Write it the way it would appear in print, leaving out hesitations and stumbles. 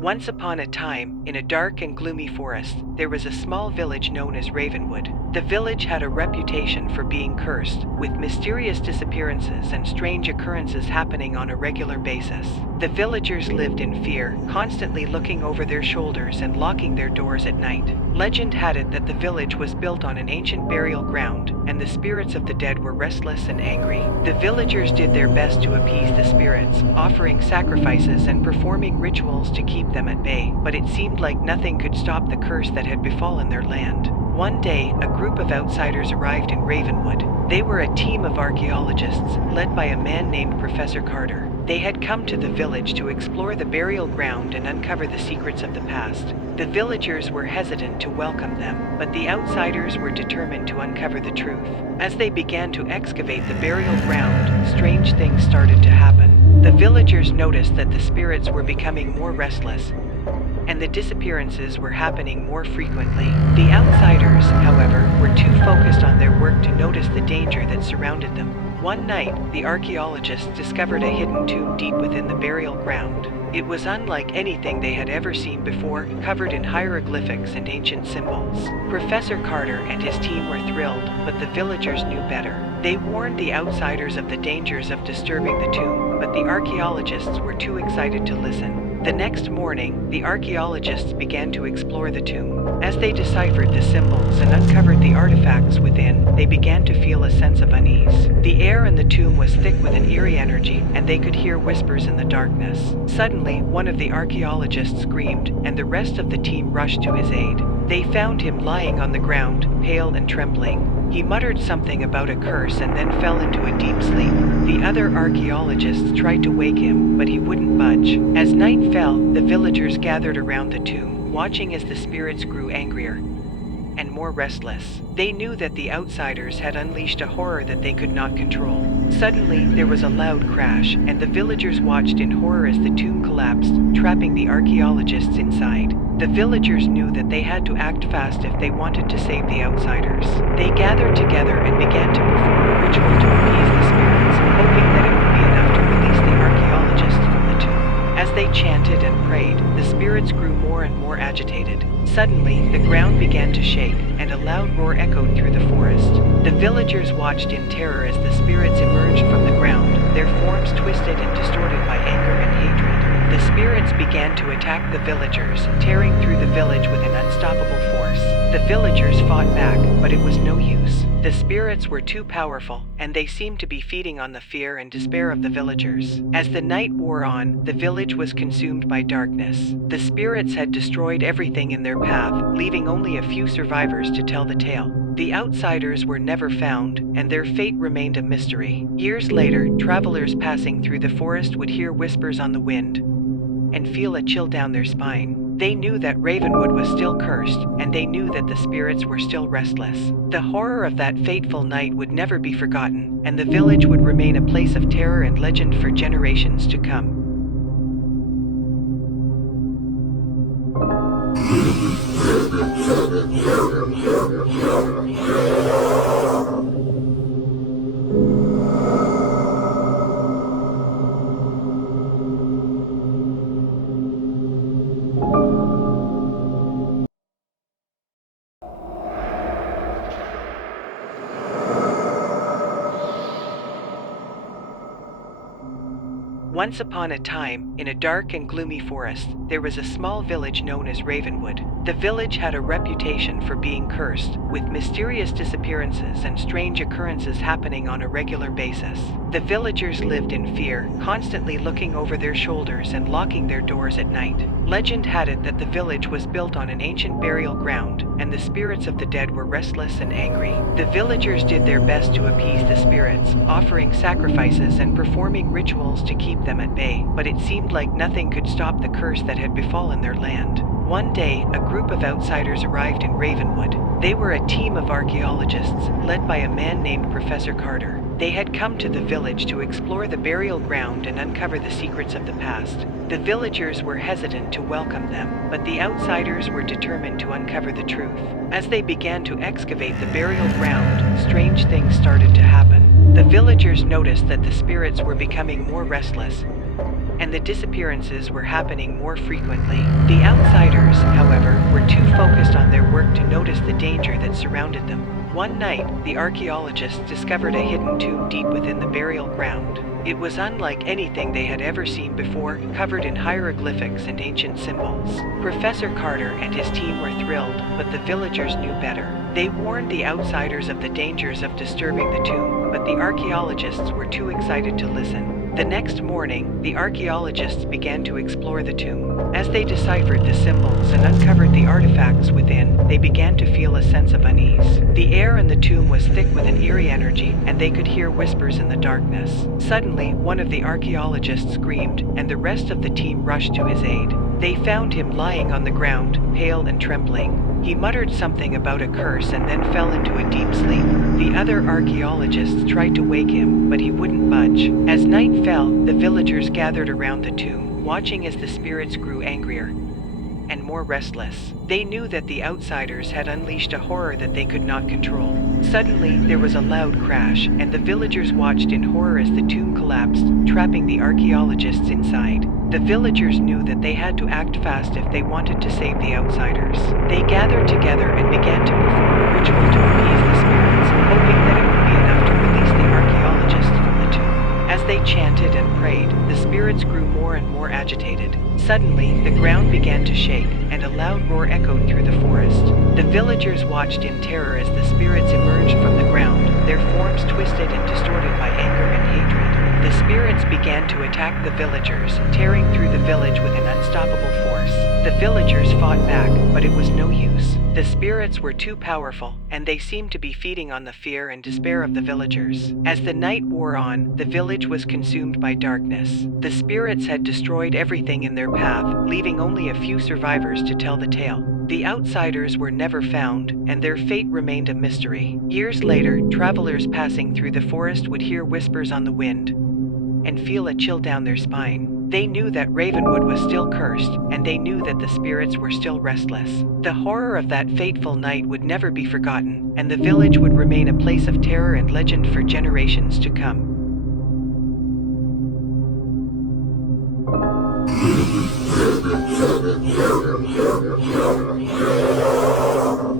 Once upon a time, in a dark and gloomy forest, there was a small village known as Ravenwood. The village had a reputation for being cursed, with mysterious disappearances and strange occurrences happening on a regular basis. The villagers lived in fear, constantly looking over their shoulders and locking their doors at night. Legend had it that the village was built on an ancient burial ground, and the spirits of the dead were restless and angry. The villagers did their best to appease the spirits, offering sacrifices and performing rituals to keep them at bay, but it seemed like nothing could stop the curse that had befallen their land. One day, a group of outsiders arrived in Ravenwood. They were a team of archaeologists, led by a man named Professor Carter. They had come to the village to explore the burial ground and uncover the secrets of the past. The villagers were hesitant to welcome them, but the outsiders were determined to uncover the truth. As they began to excavate the burial ground, strange things started to happen. The villagers noticed that the spirits were becoming more restless, and the disappearances were happening more frequently. The outsiders, however, were too focused on their work to notice the danger that surrounded them. One night, the archaeologists discovered a hidden tomb deep within the burial ground. It was unlike anything they had ever seen before, covered in hieroglyphics and ancient symbols. Professor Carter and his team were thrilled, but the villagers knew better. They warned the outsiders of the dangers of disturbing the tomb, but the archaeologists were too excited to listen. The next morning, the archaeologists began to explore the tomb. As they deciphered the symbols and uncovered the artifacts within, they began to feel a sense of unease. The air in the tomb was thick with an eerie energy, and they could hear whispers in the darkness. Suddenly, one of the archaeologists screamed, and the rest of the team rushed to his aid. They found him lying on the ground, pale and trembling. He muttered something about a curse and then fell into a deep sleep. The other archaeologists tried to wake him, but he wouldn't budge. As night fell, the villagers gathered around the tomb, watching as the spirits grew angrier and more restless. They knew that the outsiders had unleashed a horror that they could not control. Suddenly, there was a loud crash, and the villagers watched in horror as the tomb collapsed, trapping the archaeologists inside. The villagers knew that they had to act fast if they wanted to save the outsiders. They gathered together and began to perform a ritual to appease the spirits, hoping that it would be enough to release the archaeologists from the tomb. As they chanted and prayed, the spirits grew more and more agitated. Suddenly, the ground began to shake, and a loud roar echoed through the forest. The villagers watched in terror as the spirits emerged from the ground, their forms twisted and distorted by anger and hatred. The spirits began to attack the villagers, tearing through the village with an unstoppable force. The villagers fought back, but it was no use. The spirits were too powerful, and they seemed to be feeding on the fear and despair of the villagers. As the night wore on, the village was consumed by darkness. The spirits had destroyed everything in their path, leaving only a few survivors to tell the tale. The outsiders were never found, and their fate remained a mystery. Years later, travelers passing through the forest would hear whispers on the wind and feel a chill down their spine. They knew that Ravenwood was still cursed, and they knew that the spirits were still restless. The horror of that fateful night would never be forgotten, and the village would remain a place of terror and legend for generations to come. Once upon a time, in a dark and gloomy forest, there was a small village known as Ravenwood. The village had a reputation for being cursed, with mysterious disappearances and strange occurrences happening on a regular basis. The villagers lived in fear, constantly looking over their shoulders and locking their doors at night. Legend had it that the village was built on an ancient burial ground, and the spirits of the dead were restless and angry. The villagers did their best to appease the spirits, offering sacrifices and performing rituals to keep them at bay, but it seemed like nothing could stop the curse that had befallen their land. One day, a group of outsiders arrived in Ravenwood. They were a team of archaeologists, led by a man named Professor Carter. They had come to the village to explore the burial ground and uncover the secrets of the past. The villagers were hesitant to welcome them, but the outsiders were determined to uncover the truth. As they began to excavate the burial ground, strange things started to happen. The villagers noticed that the spirits were becoming more restless, and the disappearances were happening more frequently. The outsiders, however, were too focused on their work to notice the danger that surrounded them. One night, the archaeologists discovered a hidden tomb deep within the burial ground. It was unlike anything they had ever seen before, covered in hieroglyphics and ancient symbols. Professor Carter and his team were thrilled, but the villagers knew better. They warned the outsiders of the dangers of disturbing the tomb, but the archaeologists were too excited to listen. The next morning, the archaeologists began to explore the tomb. As they deciphered the symbols and uncovered the artifacts within, they began to feel a sense of unease. The air in the tomb was thick with an eerie energy, and they could hear whispers in the darkness. Suddenly, one of the archaeologists screamed, and the rest of the team rushed to his aid. They found him lying on the ground, pale and trembling. He muttered something about a curse and then fell into a deep sleep. The other archaeologists tried to wake him, but he wouldn't budge. As night fell, the villagers gathered around the tomb, watching as the spirits grew angrier and more restless. They knew that the outsiders had unleashed a horror that they could not control. Suddenly, there was a loud crash, and the villagers watched in horror as the tomb collapsed, trapping the archaeologists inside. The villagers knew that they had to act fast if they wanted to save the outsiders. They gathered together and began to perform a ritual to appease the spirits, hoping that it would be enough to release the archaeologists from the tomb. As they chanted and prayed, the spirits grew more and more agitated. Suddenly, the ground began to shake, and a loud roar echoed through the forest. The villagers watched in terror as the spirits emerged from the ground, their forms twisted and distorted by anger and hatred. The spirits began to attack the villagers, tearing through the village with an unstoppable force. The villagers fought back, but it was no use. The spirits were too powerful, and they seemed to be feeding on the fear and despair of the villagers. As the night wore on, the village was consumed by darkness. The spirits had destroyed everything in their path, leaving only a few survivors to tell the tale. The outsiders were never found, and their fate remained a mystery. Years later, travelers passing through the forest would hear whispers on the wind and feel a chill down their spine. They knew that Ravenwood was still cursed, and they knew that the spirits were still restless. The horror of that fateful night would never be forgotten, and the village would remain a place of terror and legend for generations to come.